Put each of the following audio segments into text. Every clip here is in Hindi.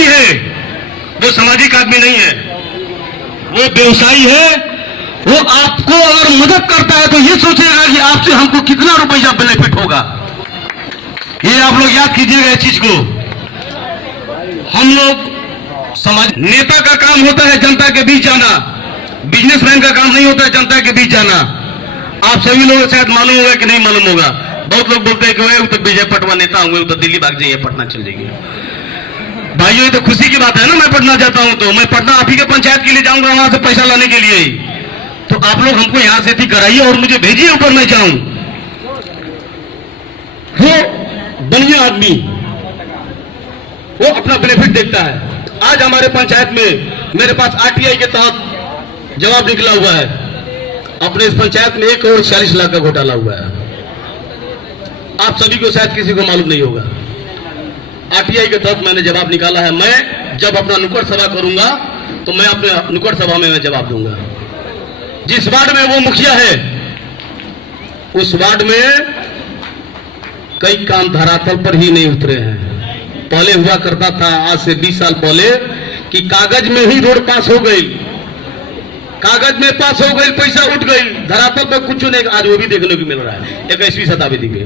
व्यवसायी है, वो सामाजिक आदमी नहीं है, वो व्यवसायी है। वो आपको अगर मदद करता है तो ये सोचेगा कि आपसे हमको कितना रुपया बेनिफिट होगा। ये आप लोग याद कीजिएगा इस चीज को। हम लोग समाज, नेता का काम होता है जनता के बीच जाना, बिजनेसमैन का काम नहीं होता है जनता के बीच जाना। आप सभी लोगों को शायद मालूम होगा कि नहीं मालूम होगा। बहुत लोग बोलते हैं कि वो तो विजय पटवा नेता होंगे, तो दिल्ली भाग जाइए, पटना चल जाइए। भाइयों ये तो खुशी की बात है ना, मैं पटना जाता हूं तो मैं पटना आप ही के पंचायत के लिए जाऊंगा, वहां से पैसा लाने के लिए ही। तो आप लोग हमको यहां से ठीक कराइए और मुझे भेजिए ऊपर मैं जाऊं। वो बढ़िया आदमी, वो अपना बेनिफिट देखता है। आज हमारे पंचायत में मेरे पास आरटीआई के तहत जवाब निकला हुआ है। अपने इस पंचायत में 1 करोड़ 46 लाख का घोटाला हुआ है। आप सभी को शायद किसी को मालूम नहीं होगा। आरटीआई के तहत मैंने जवाब निकाला है। मैं जब अपना नुक्कड़ सभा करूंगा तो मैं अपने नुक्कड़ सभा में मैं जवाब दूंगा। जिस वार्ड में वो मुखिया है, उस वार्ड में कई काम धरातल पर ही नहीं उतरे हैं। पहले हुआ करता था, आज से 20 साल पहले, कि कागज में ही रोड पास हो गई, कागज में पास हो गई, पैसा उठ गई, धरातल पर कुछ नहीं। आज वो भी देखने को मिल रहा है 21वीं शताब्दी में।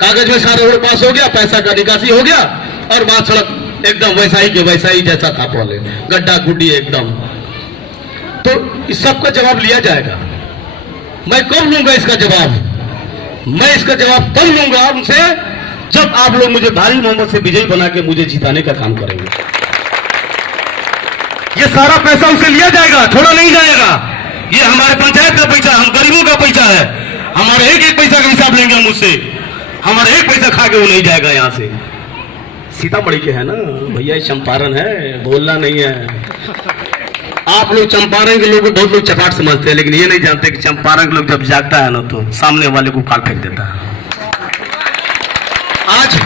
कागज में सारा रोड पास हो गया, पैसा का निकासी हो गया, और वहां सड़क एकदम वैसा ही के वैसा ही जैसा था पहले, गड्ढा गुड्डी एकदम। तो इस सब का जवाब लिया जाएगा। मैं कब लूंगा इसका जवाब? मैं इसका जवाब तब लूंगा उनसे जब आप लोग मुझे भारी बहुमत से विजयी बना के मुझे जिताने का काम करेंगे। ये सारा पैसा उनसे लिया जाएगा, छोड़ा नहीं जाएगा। ये हमारे पंचायत का पैसा, हम गरीबों का पैसा है। हमारे एक एक पैसा का हिसाब लेंगे हम मुझसे। हमारा एक पैसा खा के वो नहीं जाएगा यहाँ से। सीतामढ़ी के है ना भैया, चंपारण है, बोलना नहीं है। आप लोग चंपारण के लोग बहुत लोग चपाट समझते हैं, लेकिन ये नहीं जानते कि चंपारण के लोग जब जागता है ना तो सामने वाले को काट फेंक देता है। आज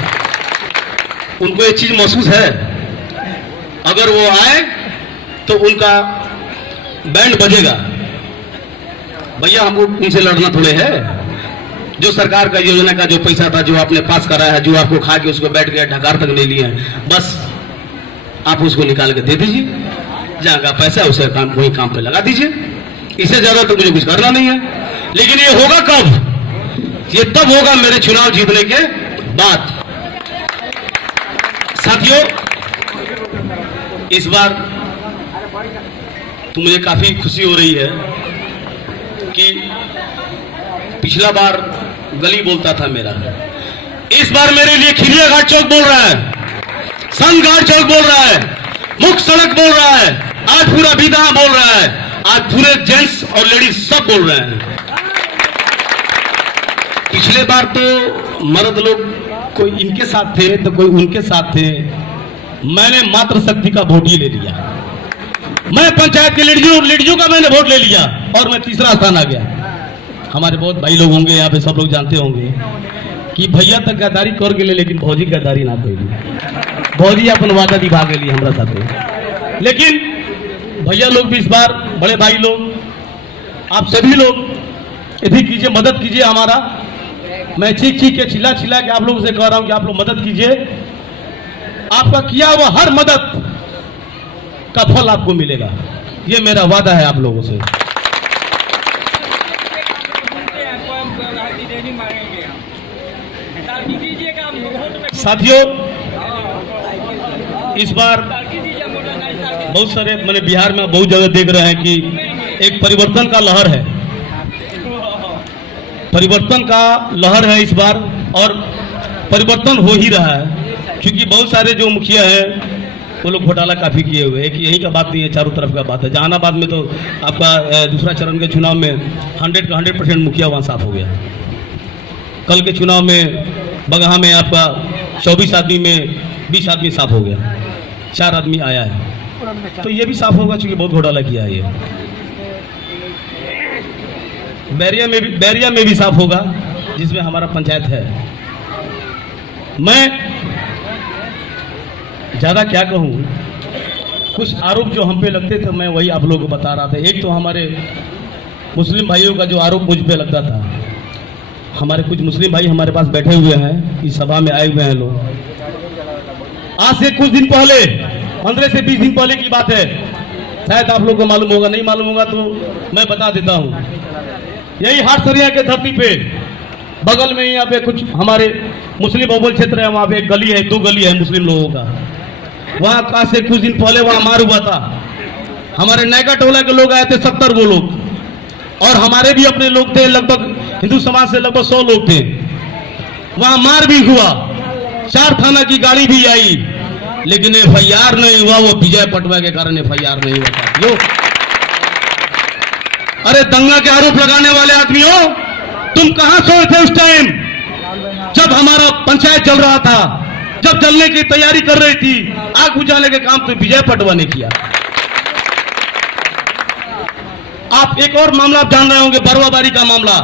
उनको ये चीज महसूस है। अगर वो आए तो उनका बैंड बजेगा। भैया हमको उनसे लड़ना थोड़े है। जो सरकार का योजना का जो पैसा था, जो आपने पास कराया है, जो आपको खा के उसको बैठ गया, ढकार तक नहीं लिया है, बस आप उसको निकाल के दे दीजिए। जहां का पैसा है उसे काम, वही काम पे लगा दीजिए। इससे ज्यादा तो मुझे कुछ करना नहीं है। लेकिन ये होगा कब? ये तब होगा मेरे चुनाव जीतने के बाद। साथियों, इस बार तो मुझे काफी खुशी हो रही है कि पिछला बार गली बोलता था मेरा, इस बार मेरे लिए खिलिया घाट चौक बोल रहा है, संघ घाट चौक बोल रहा है, मुख्य सड़क बोल रहा है, आज पूरा विधा बोल रहा है, आज पूरे जेंट्स और लेडीज सब बोल रहे हैं। पिछले बार तो मर्द लोग कोई इनके साथ थे तो कोई उनके साथ थे। मैंने मात्र शक्ति का वोट ही ले लिया। मैं पंचायत के लेडीजों का मैंने वोट ले लिया और मैं तीसरा स्थान आ गया। हमारे बहुत भाई लोग होंगे यहाँ पे, सब लोग जानते होंगे कि भैया तक गद्दारी कर गए, लेकिन भौजी गद्दारी ना कैली। भौजी अपन वादा निभा गई हमारा साथ। लेकिन भैया लोग भी इस बार, बड़े भाई लोग, आप सभी लोग यदि कीजिए, मदद कीजिए हमारा। मैं चीख के चिल्ला के आप लोगों से कह रहा हूं कि आप लोग मदद कीजिए। आपका किया हुआ हर मदद का फल आपको मिलेगा, ये मेरा वादा है आप लोगों से। साथियों, इस बार बहुत सारे, मैंने बिहार में बहुत जगह देख रहे हैं कि एक परिवर्तन का लहर है, परिवर्तन का लहर है इस बार, और परिवर्तन हो ही रहा है। क्योंकि बहुत सारे जो मुखिया हैं वो लोग घोटाला काफी किए हुए हैं। कि यही का बात नहीं है, चारों तरफ का बात है। जहानाबाद में तो आपका दूसरा चरण के चुनाव में 100% मुखिया वहां साफ हो गया। कल के चुनाव में बगहा में आपका 24 आदमी में 20 आदमी साफ हो गया, 4 आदमी आया है। तो ये भी साफ होगा क्योंकि बहुत घोटाला किया है ये। बैरिया में भी साफ होगा, जिसमें हमारा पंचायत है। मैं ज्यादा क्या कहूँ, कुछ आरोप जो हम पे लगते थे मैं वही आप लोगों को बता रहा था। एक तो हमारे मुस्लिम भाइयों का जो आरोप मुझ पे लगता था, हमारे कुछ मुस्लिम भाई हमारे पास बैठे हुए हैं, इस सभा में आए हुए हैं लोग। आज से कुछ दिन पहले 15 से 20 दिन पहले की बात है, शायद आप लोग को मालूम होगा, नहीं मालूम होगा तो मैं बता देता हूं। यही हाटसरिया के धरती पे बगल में यहाँ पे कुछ हमारे मुस्लिम बहुल क्षेत्र है, वहां पे एक गली है, 2 गली है मुस्लिम लोगों का। वहां का से कुछ दिन पहले वहां मार हुआ था। हमारे नैका टोला के लोग आए थे, 70 वो लोग, और हमारे भी अपने लोग थे, लगभग हिंदू समाज से लगभग 100 लोग थे। वहां मार भी हुआ, 4 थाना की गाड़ी भी आई, लेकिन FIR नहीं हुआ। वो विजय पटवा के कारण FIR नहीं हुआ साथियों। अरे दंगा के आरोप लगाने वाले आदमियों, तुम कहां सोए थे उस टाइम जब हमारा पंचायत चल रहा था, जब जलने की तैयारी कर रही थी? आग बुझाने के काम तो विजय पटवा ने किया। आप एक और मामला आप जान रहे होंगे, बरवाबारी का मामला।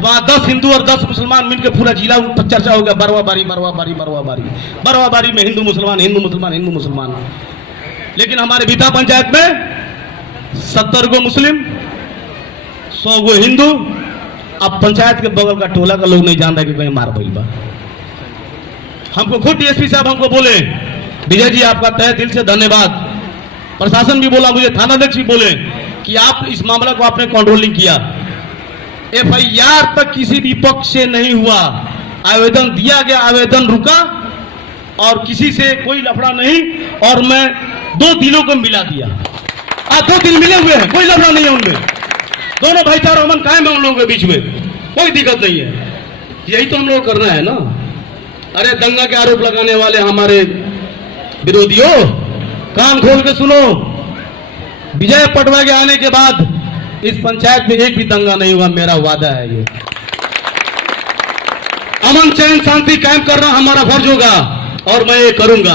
वहां 10 हिंदू और 10 मुसलमान मिलकर पूरा जिला चर्चा हो गया, बरवाबारी बरवाबारी बरवाबारी बरवाबारी में हिंदू मुसलमान हिंदू मुसलमान हिंदू मुसलमान। लेकिन हमारे बीता पंचायत में 70 गो मुस्लिम, 100 गो हिंदू। अब पंचायत के बगल का टोला का लोग नहीं जान रहे कि कहीं मार भइल बा। हमको खुद DSP साहब हमको बोले, विजय जी आपका तहे दिल से धन्यवाद। प्रशासन भी बोला, मुझे थानाध्यक्ष भी बोले कि आप इस मामला को आपने कंट्रोलिंग किया। FIR तक किसी भी पक्ष से नहीं हुआ, आवेदन दिया गया, आवेदन रुका और किसी से कोई लफड़ा नहीं। और मैं 2 दिलों को मिला दिया। आज 2 दिल मिले हुए हैं, कोई लफड़ा नहीं है उनमें। दोनों भाईचारा अमन कायम है उन लोगों के बीच में, कोई दिक्कत नहीं है। यही तो हम लोग करना है ना। अरे दंगा के आरोप लगाने वाले हमारे विरोधियों, कान खोल के सुनो। विजय पटवा के आने के बाद इस पंचायत में एक भी दंगा नहीं हुआ, मेरा वादा है। ये अमन चैन शांति कायम करना हमारा फर्ज होगा और मैं ये करूंगा,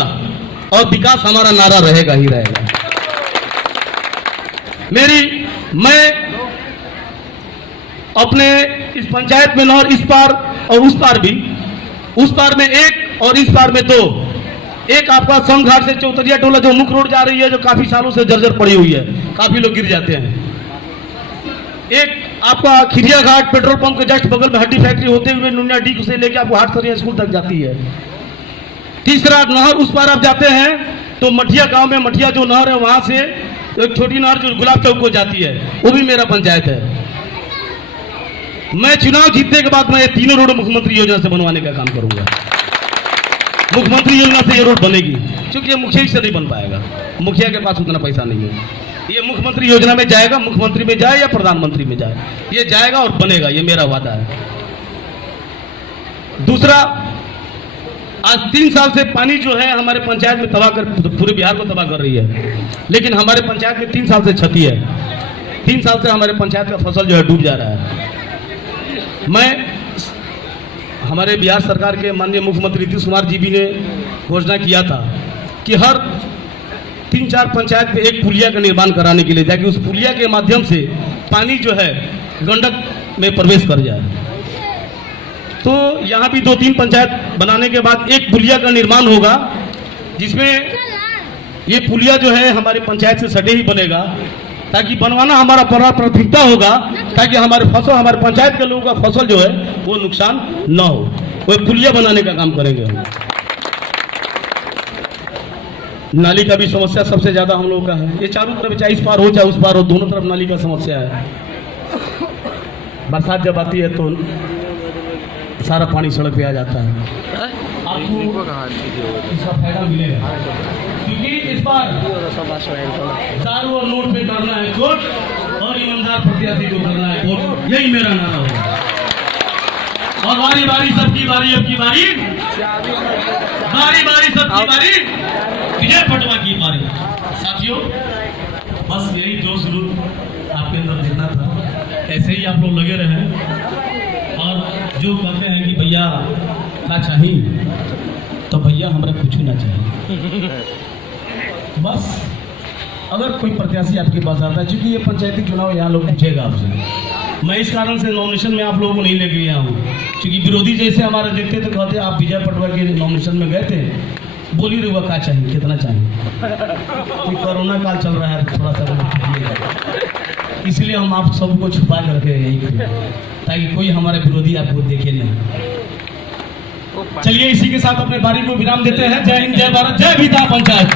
और विकास हमारा नारा रहेगा ही रहेगा। मैं अपने इस पंचायत में नहर इस पार और उस पार भी, उस पार में 1 और इस पार में 2। एक आपका सोमघाट से चौतरिया टोला जो मुख्य रोड जा रही है, जो काफी सालों से जर्जर पड़ी हुई है, काफी लोग गिर जाते हैं। एक आपका खिरिया घाट पेट्रोल पंप के जस्ट बगल में हड्डी फैक्ट्री होते हुए नुनिया डी से लेके आपको हाटसरिया स्कूल तक जाती है। तीसरा नहर उस पार आप जाते हैं तो मठिया गांव में, मठिया जो नहर है वहां से एक छोटी नहर जो गुलाब चौक को जाती है, वो भी मेरा पंचायत है। मैं चुनाव जीतने के बाद मैं ये तीनों रोड मुख्यमंत्री योजना से बनवाने का काम करूंगा। मुख्यमंत्री योजना से ये रोड बनेगी, क्योंकि ये मुखिया से नहीं बन पाएगा, मुखिया के पास उतना पैसा नहीं है। ये मुख्यमंत्री योजना में जाएगा, मुख्यमंत्री में जाए या प्रधानमंत्री में जाए, ये जाएगा और बनेगा, ये मेरा वादा है। दूसरा, आज 3 साल से पानी जो है हमारे पंचायत में तबाह कर, पूरे बिहार को तबाह कर रही है, लेकिन हमारे पंचायत में 3 साल से क्षति है। 3 साल से हमारे पंचायत का फसल जो है डूब जा रहा है। मैं हमारे बिहार सरकार के माननीय मुख्यमंत्री नीतीश कुमार जी भी ने घोषणा किया था कि हर 3-4 पंचायत पे एक पुलिया का निर्माण कराने के लिए, ताकि उस पुलिया के माध्यम से पानी जो है गंडक में प्रवेश कर जाए। तो यहाँ भी 2-3 पंचायत बनाने के बाद एक पुलिया का निर्माण होगा, जिसमें ये पुलिया जो है हमारे पंचायत से सटे ही बनेगा, ताकि बनवाना हमारा प्राथमिकता होगा, ताकि हमारे पंचायत के लोगों का फसल जो है वो नुकसान न हो। वो पुलिया बनाने का काम करेंगे हम। नाली का भी समस्या सबसे ज्यादा हम लोगों का है। ये चारों तरफ, चाहे इस पार हो चाहे उस पार हो, दोनों तरफ नाली का समस्या है। बरसात जब आती है तो सारा पानी सड़क पे आ जाता है। आपको इसका फायदा मिलेगा, क्योंकि इस बार चारों ओर नोट पे करना है वोट और ईमानदार प्रत्याशी को करना है वोट, यही मेरा नारा होगा। और बारी बारी सबकी बारी, अब की बारी, बारी बारी सबकी बारी, विजय पटवा की बारी। साथियों, बस यही जोश जरूर आपके अंदर देखना था, ऐसे ही आप लोग लगे रहे। और जो कहते हैं कि भैया ना चाहिए, तो भैया हमारे कुछ ना चाहिए। बस अगर कोई प्रत्याशी आपके पास आता है, क्योंकि ये पंचायती चुनाव यहाँ लोग पूछेगा आपसे, मैं इस कारण से नॉमिनेशन में आप लोगों को नहीं लेके गया हूँ, क्योंकि विरोधी जैसे हमारे देखते थे, कहते आप विजय पटवा के नॉमिनेशन में गए थे, बोल ही रहुआ क्या चाहिए, कितना चाहिए। कोरोना काल चल रहा है, थोड़ा सा इसलिए हम आप सबको छुपा करके यही, ताकि कोई हमारे विरोधी आपको देखे नहीं। चलिए इसी के साथ अपने बारी को विराम देते हैं। जय हिंद, जय भारत, जय भीता पंचायत।